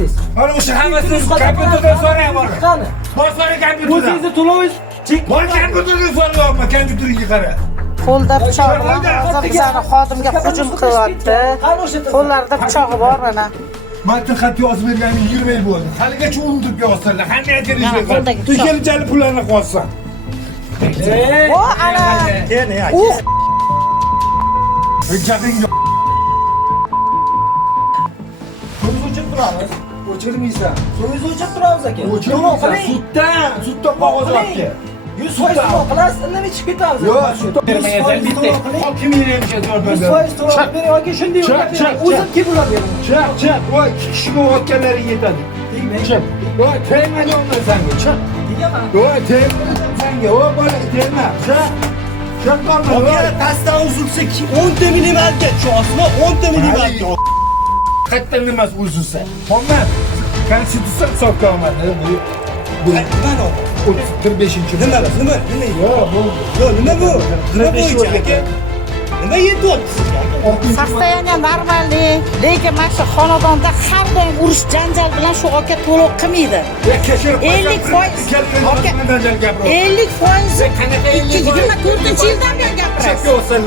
qilyapsiz? Ana o'sha hammasini kompyuterdan so'rayapman. Qani? Bor so'ra kompyuterdan. O'zingizni to'lovingiz chek. Bor kompyuterdan so'rayapman, kompyuteriga qara. Qo'lda pichoq bilan hozir bizani xodimga hujum qilyapti. Qo'llarida pichog'i bor mana. Matn xat yozib berganing 20 yil bo'ldi. Haligacha unutib yozsanlar. Qanday aytganingizga qo'ldagi qara. Kelajak pullarni qolsan. O ana. Gaping yo'q. So'z o'chib turamiz. O'chirmaysan. So'z o'chib turamiz aka. O'chirmaysan. Sudda qog'oz olibdi. 100% to'lov qilasiz, indamay chiqib ketamiz. Yo'q, sudda bermaysan bitta. Hokimiyat ham shunday zo'r berdi. 100% to'lov bering yoki shunday o'ylab o'zim kepulab beraman. Chiq. Voy, 2 kishiga o'tganlaring yetadi. Chiq. Voy, tegmayman senga. Chiq. Tegaman. Voy, tegmayman senga. Voy, bola, tegma. Chiq. Chiq qolma. Yana pastdan uzilsa 10 ta millimetrga tushasizmi? 10 ta millimetrga. Qayerdan nimasi uzilsa? Homma, konstitutsiya hisobga olmadi. Bu Mana 45-chi. nima? Yo'q, bu. Nima bu? Nima bu aka? Nima yetyapti sizga? Состояние нормальный, lekin mana shu xonadonda har doim urush janjal bilan shu aka to'lov qilmaydi. 50%. 50%. 2024-yildan beri gapiryapsiz.